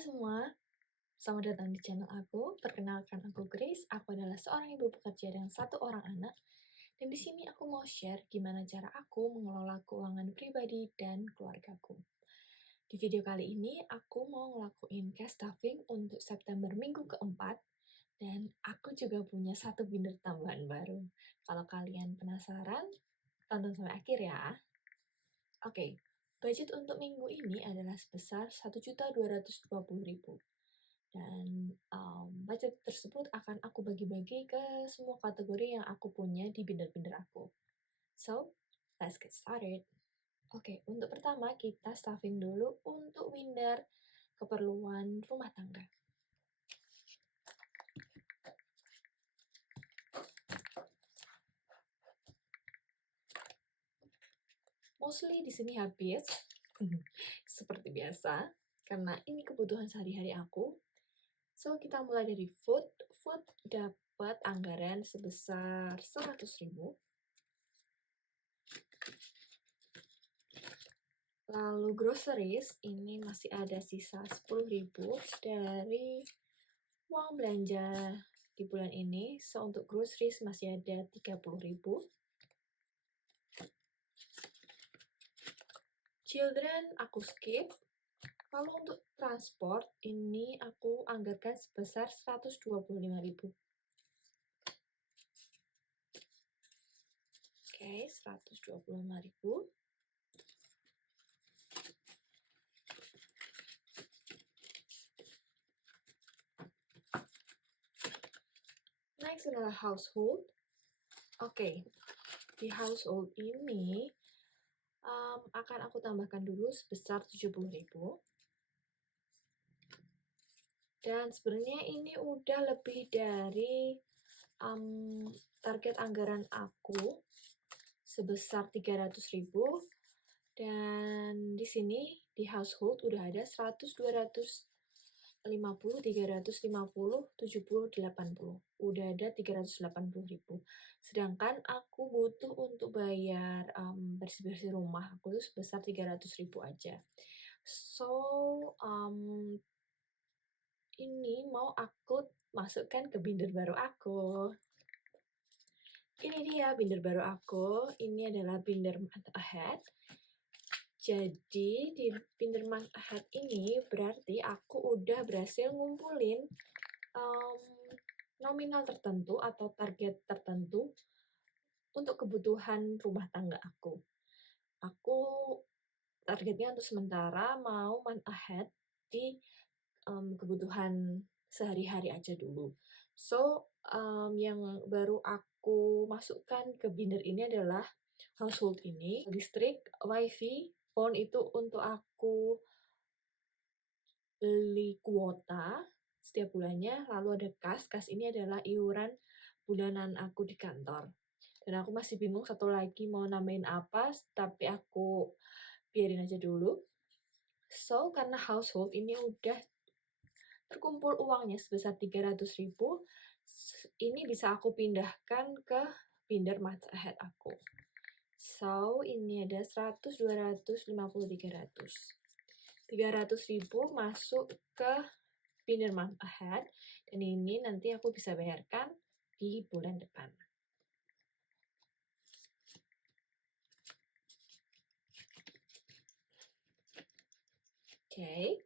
semua, selamat datang di channel aku. Perkenalkan aku Grace, aku adalah seorang ibu pekerja dan satu orang anak. Dan di sini aku mau share gimana cara aku mengelola keuangan pribadi dan keluargaku. Di video kali ini aku mau ngelakuin cash stuffing untuk September minggu keempat. Dan aku juga punya satu binder tambahan baru. Kalau kalian penasaran, tonton sampai akhir ya. Oke, budget untuk minggu ini adalah sebesar 1.220.000. Dan budget tersebut akan aku bagi-bagi ke semua kategori yang aku punya di binder-binder aku. So, let's get started. Oke, untuk pertama kita stuffing dulu untuk binder keperluan rumah tangga. Mostly di sini habis, seperti biasa, karena ini kebutuhan sehari-hari aku. So, kita mulai dari food. Food dapat anggaran sebesar 100.000. Lalu groceries, ini masih ada sisa 10.000 dari uang belanja di bulan ini. So, untuk groceries masih ada 30.000. Children aku skip. Lalu untuk transport, ini aku anggarkan sebesar 125.000. Oke, 125.000. Next adalah household. Oke, di household ini akan aku tambahkan dulu sebesar 70.000. Dan sebenarnya ini udah lebih dari target anggaran aku sebesar 300.000. Dan di sini di household udah ada 100, 250, 350, 70, 80. Udah ada 380.000. Sedangkan aku butuh untuk bayar bersih-bersih rumah aku tuh sebesar 300.000 aja. So, ini mau aku masukkan ke binder baru aku. Ini dia binder baru aku. Ini adalah binder month ahead. Jadi di binder month ahead ini berarti aku udah berhasil ngumpulin nominal tertentu atau target tertentu untuk kebutuhan rumah tangga aku. Aku targetnya untuk sementara mau month ahead di kebutuhan sehari-hari aja dulu. So, yang baru aku masukkan ke binder ini adalah household ini, listrik, wifi, phone itu untuk aku beli kuota setiap bulannya, lalu ada kas. Kas ini adalah iuran bulanan aku di kantor. Dan aku masih bingung satu lagi mau namain apa, tapi aku biarin aja dulu. So, karena household ini udah terkumpul uangnya sebesar 300.000, ini bisa aku pindahkan ke binder month ahead aku. So, ini ada 100, 250, 300. 300.000 masuk ke binder month ahead, dan ini nanti aku bisa bayarkan di bulan depan. Oke.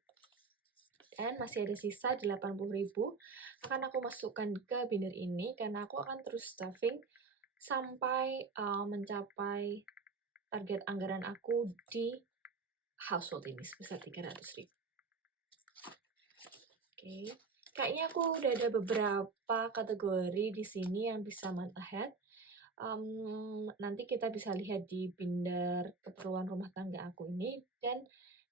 Dan masih ada sisa 80.000 akan aku masukkan ke binder ini karena aku akan terus stuffing sampai mencapai target anggaran aku di household ini sebesar 300.000. Oke. Kayaknya aku udah ada beberapa kategori di sini yang bisa month ahead. Nanti kita bisa lihat di binder keperluan rumah tangga aku ini dan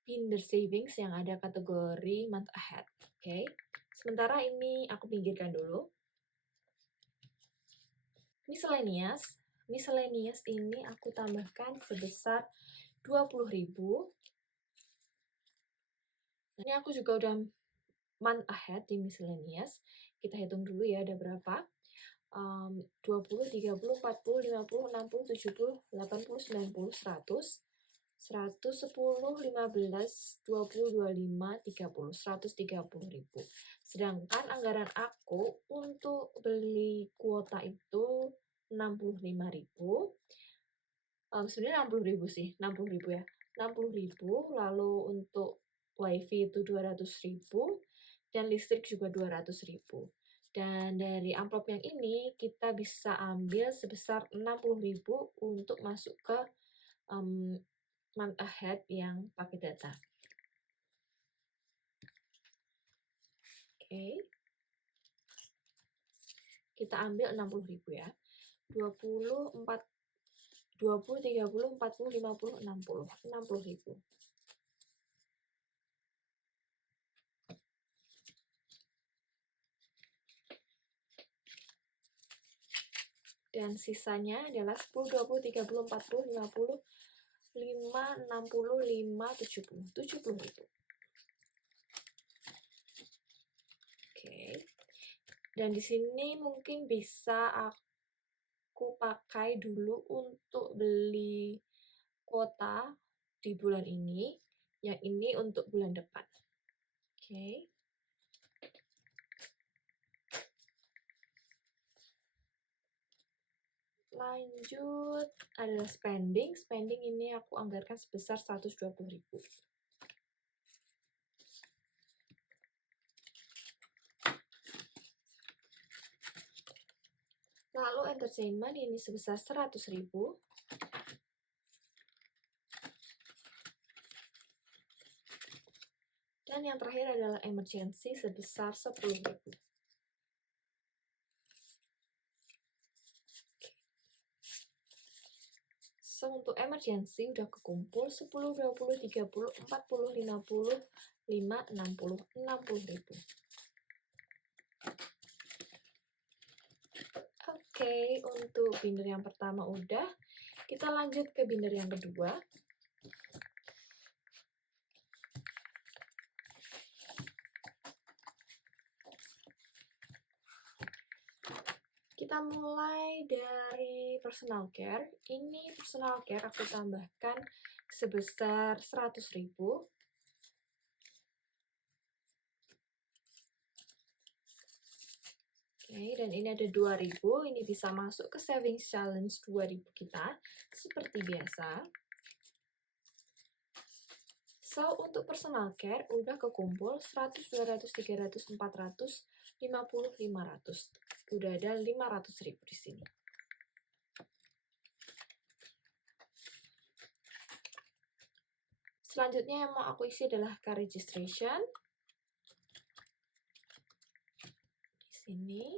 binder savings yang ada kategori month ahead. Oke. Sementara ini aku pinggirkan dulu. Miscellaneous. Miscellaneous ini aku tambahkan sebesar 20.000. Ini aku juga udah month ahead di miscellaneous. Kita hitung dulu ya ada berapa. 20, 30, 40, 50, 60, 70, 80, 90, 100, 110, 15, 20, 25, 30, 130.000. Sedangkan anggaran aku untuk beli kuota itu 65.000. Sebenarnya 60.000 sih, 60.000 ya. 60.000, lalu untuk wifi itu 200.000, dan listrik juga 200.000. Dan dari amplop yang ini kita bisa ambil sebesar 60.000 untuk masuk ke month ahead yang pakai data. Oke. Kita ambil 60.000 ya. 20, 30, 40, 50, 60. 60.000. Dan sisanya adalah 10, 20, 30, 40, 50, 5, 60, 5, 70. 70.000. Oke. Dan di sini mungkin bisa aku pakai dulu untuk beli kuota di bulan ini, yang ini untuk bulan depan. Oke. Lanjut adalah spending. Spending ini aku anggarkan sebesar 120.000. Lalu entertainment ini sebesar 100.000. Dan yang terakhir adalah emergency sebesar 10.000. So, untuk emergency udah kekumpul 10, 20, 30, 40, 50, 5, 60, 60.000. Oke, untuk binder yang pertama udah. Kita lanjut ke binder yang kedua. Kita mulai dari personal care. Ini personal care aku tambahkan sebesar 100.000. Oke, dan ini ada 2.000. Ini bisa masuk ke savings challenge 2.000 kita, seperti biasa. So, untuk personal care udah kekumpul 100, 200, 300, 400, 50, 500. Udah ada 500.000 di sini. Selanjutnya yang mau aku isi adalah car registration. Di sini.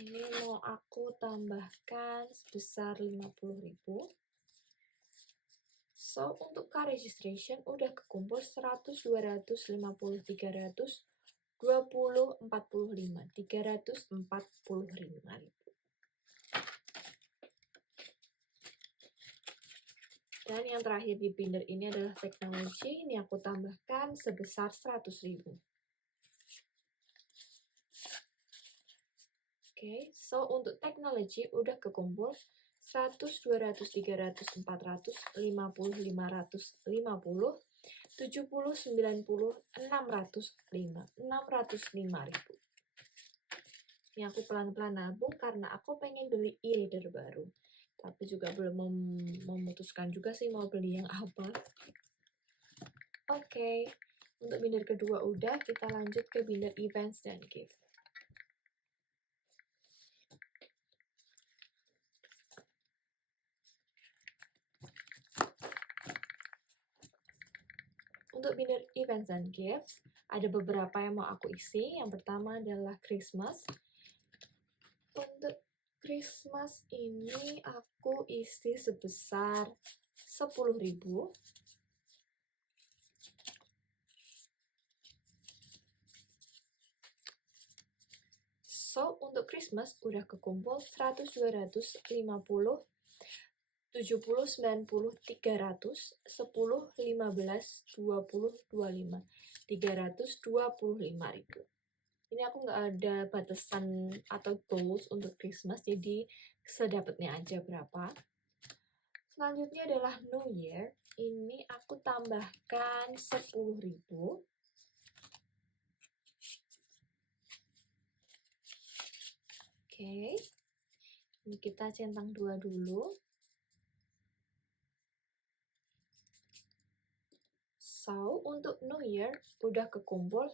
Ini mau aku tambahkan sebesar 50.000. So, untuk car registration udah kekumpul 100, 200, 50, 300, 20, 45. 345.000. Dan yang terakhir di binder ini adalah teknologi. Ini aku tambahkan sebesar 100.000. Oke, so untuk teknologi udah kekumpul 100, 200, 300, 400, 50, 500, 50, 70, 90, 605. 605.000. Ini aku pelan-pelan nabung karena aku pengen beli e-reader baru. Tapi juga belum memutuskan juga sih mau beli yang apa. Oke, untuk binder kedua udah, kita lanjut ke binder events dan gift. Untuk binder events dan gifts, ada beberapa yang mau aku isi. Yang pertama adalah Christmas. Untuk Christmas ini aku isi sebesar 10.000. So, untuk Christmas udah kekumpul 100, 200, 50, 70, 90, 300, 10, 15, 20, 25. 325.000. Ini aku nggak ada batasan atau goals untuk Christmas, jadi sedapatnya aja berapa. Selanjutnya adalah New Year. Ini aku tambahkan 10.000. Oke. Ini kita centang 2 dulu. So, untuk New Year udah kekumpul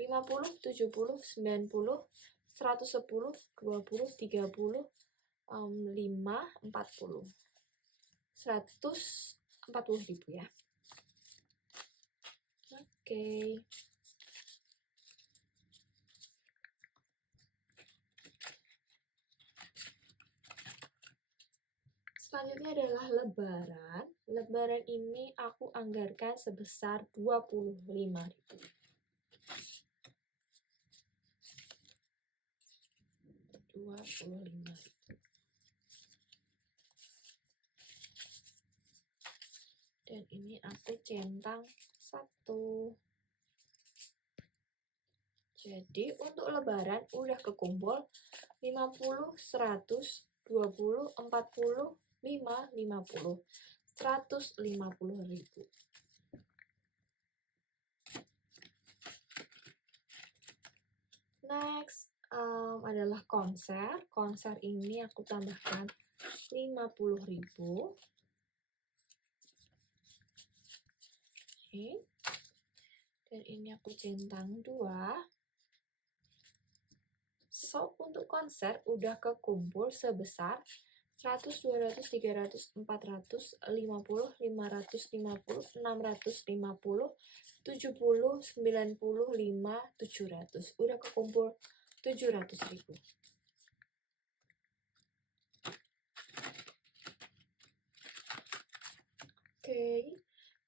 50, 70, 90, 110, 20, 30, 5, 40. 140.000 ya. Oke. Selanjutnya adalah Lebaran. Lebaran ini aku anggarkan sebesar 25.000. 25.000. Dan ini aku centang 1. Jadi untuk Lebaran udah kekumpul 50, 100, 20, 40, 5, 50. 150.000. Next adalah konser. Konser ini aku tambahkan 50.000. Oke. Dan ini aku centang 2. So, untuk konser udah kekumpul sebesar 100, 200, 300, 400, 50, 550, 650, 70, 95, 700. Udah kekumpul 700.000. Oke.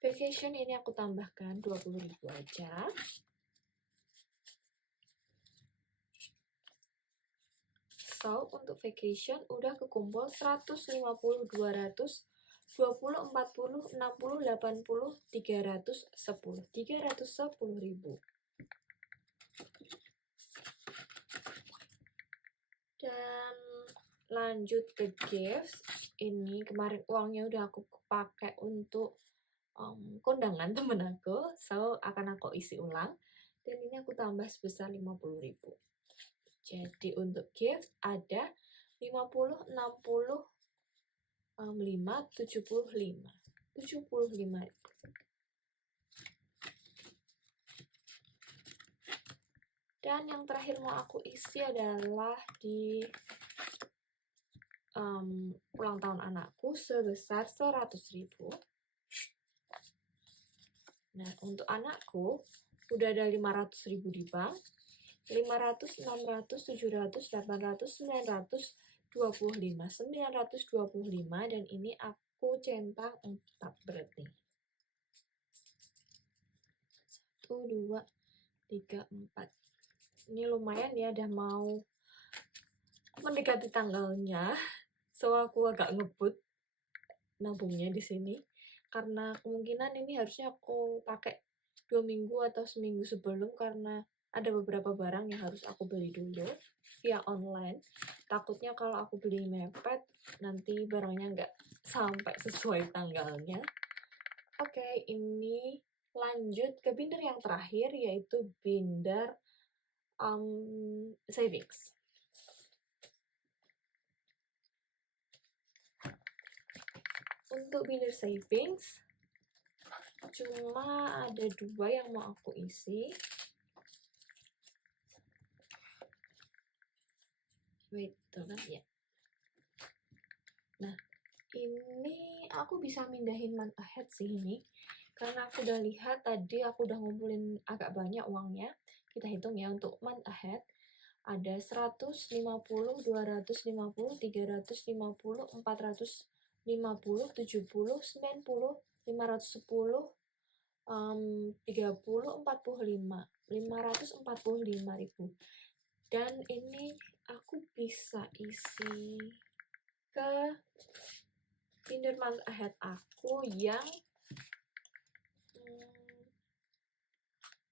Vacation ini aku tambahkan 20.000 aja. So, untuk vacation udah kekumpul 150, 200, 20, 40, 60, 80, 310. 310.000. Dan lanjut ke gifts. Ini kemarin uangnya udah aku pakai untuk kondangan temen aku. So, akan aku isi ulang. Dan ini aku tambah sebesar 50.000. Jadi untuk gift ada 50, 60, 5, 75. 75.000. Dan yang terakhir mau aku isi adalah di ulang tahun anakku sebesar 100.000. Nah, untuk anakku udah ada 500.000 di bank. 500, 600, 700, 800, 925. 925 dan ini aku centang 4 berarti. 1, 2, 3, 4. Ini lumayan ya, udah mau mendekati tanggalnya. So, aku agak ngebut nabungnya di sini. Karena kemungkinan ini harusnya aku pakai 2 minggu atau seminggu sebelum karena ada beberapa barang yang harus aku beli dulu via online. Takutnya kalau aku beli mepet, nanti barangnya nggak sampai sesuai tanggalnya. Oke, ini lanjut ke binder yang terakhir, yaitu binder savings. Untuk binder savings, cuma ada 2 yang mau aku isi. Wait, tuh kan ya. Nah, ini aku bisa mindahin month ahead sih ini. Karena aku udah lihat tadi, aku udah ngumpulin agak banyak uangnya. Kita hitung ya untuk month ahead. Ada 150, 250, 350, 450, 70, 90, 510, 30, 45. 545.000. Dan ini aku bisa isi ke binder month ahead aku yang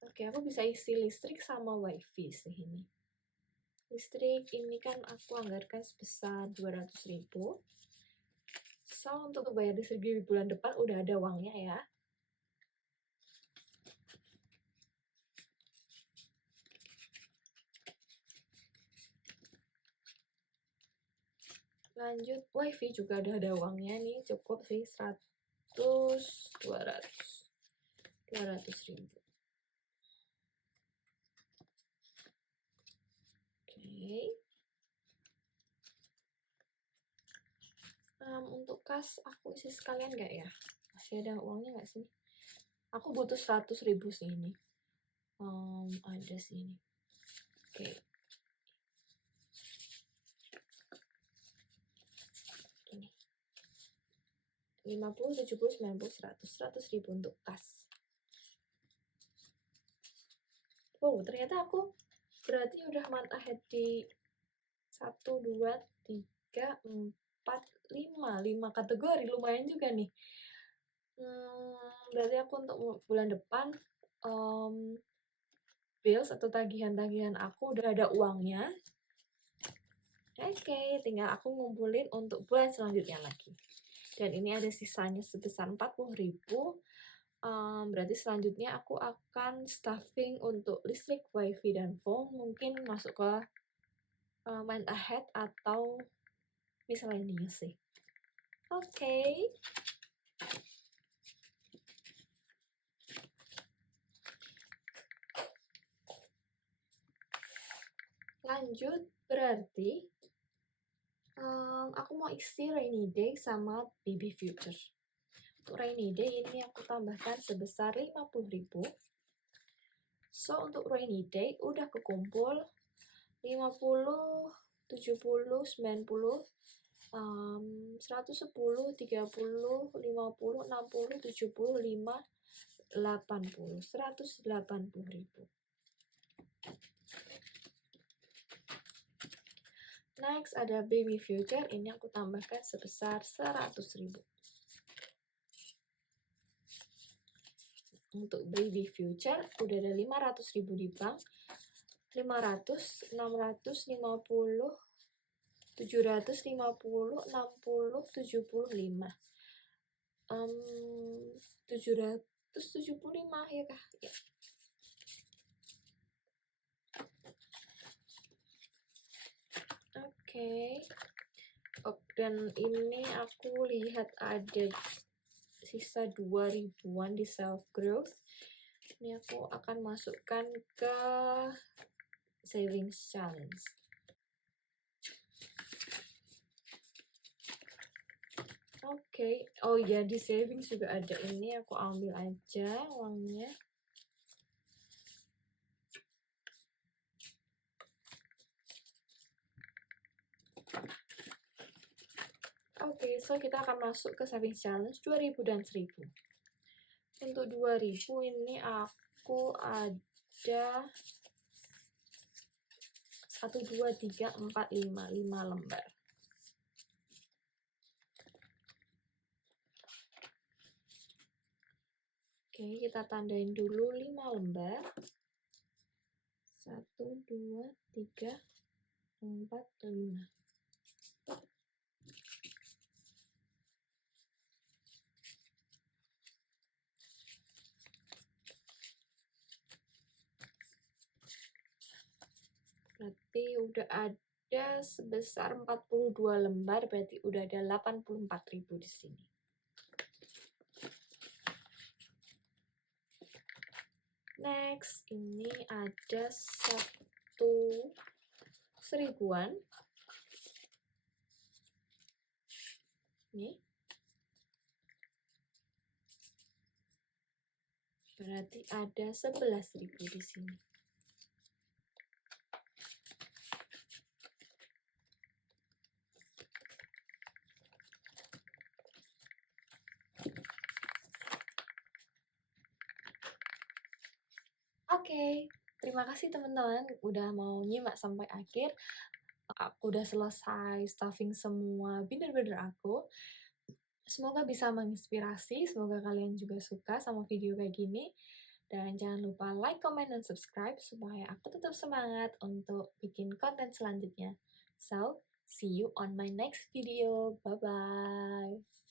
oke, aku bisa isi listrik sama wifi sih ini. Listrik ini kan aku anggarkan sebesar 200.000. So, untuk bayar listrik di bulan depan udah ada uangnya ya. Lanjut, wifi juga udah ada uangnya nih, cukup sih 100, 200 ribu. Oke. Untuk kas aku isi sekalian nggak ya? Masih ada uangnya nggak sih? Aku butuh 100 ribu sih ini. Ada sih ini. Oke. Ini. 50, 70, 90, 100. 100 ribu untuk kas. Oh, ternyata aku berarti udah month ahead di 1, 2, 3, 4, 5 kategori, lumayan juga nih. Berarti aku untuk bulan depan bills atau tagihan-tagihan aku udah ada uangnya. Oke, tinggal aku ngumpulin untuk bulan selanjutnya lagi. Dan ini ada sisanya sebesar 40.000. Berarti selanjutnya aku akan stuffing untuk listrik, wifi, dan phone. Mungkin masuk ke month ahead atau miscellaneous sih. Oke. Lanjut, berarti aku mau isi rainy day sama baby future. Untuk rainy day ini aku tambahkan sebesar 50.000. So, untuk rainy day udah kekumpul 50, 70, 90, 110, 30, 50, 60, 75, 80, 180.000. Next ada baby future, ini aku tambahkan sebesar 100.000. Untuk baby future udah ada 500.000 di bank, 500, 650, 750, 60, 75. 775 ya kah? Ya. Oke. Dan ini aku lihat ada sisa 2.000-an di self growth. Ini aku akan masukkan ke savings challenge. Oke. Oh ya, di savings juga ada ini, aku ambil aja uangnya. Oke, so kita akan masuk ke savings challenge 2.000 dan 1.000. Untuk 2.000 ini aku ada 1, 2, 3, 4, 5 lembar. Oke, kita tandain dulu 5 lembar. 1, 2, 3, 4, 5. Berarti udah ada sebesar 42 lembar, berarti udah ada 84.000 di sini. Next, ini ada 1.000-an. Nih. Berarti ada 11.000 di sini. Oke, terima kasih teman-teman udah mau nyimak sampai akhir. Aku udah selesai stuffing semua binder-binder aku. Semoga bisa menginspirasi, semoga kalian juga suka sama video kayak gini. Dan jangan lupa like, comment, dan subscribe supaya aku tetap semangat untuk bikin konten selanjutnya. So, see you on my next video. Bye-bye.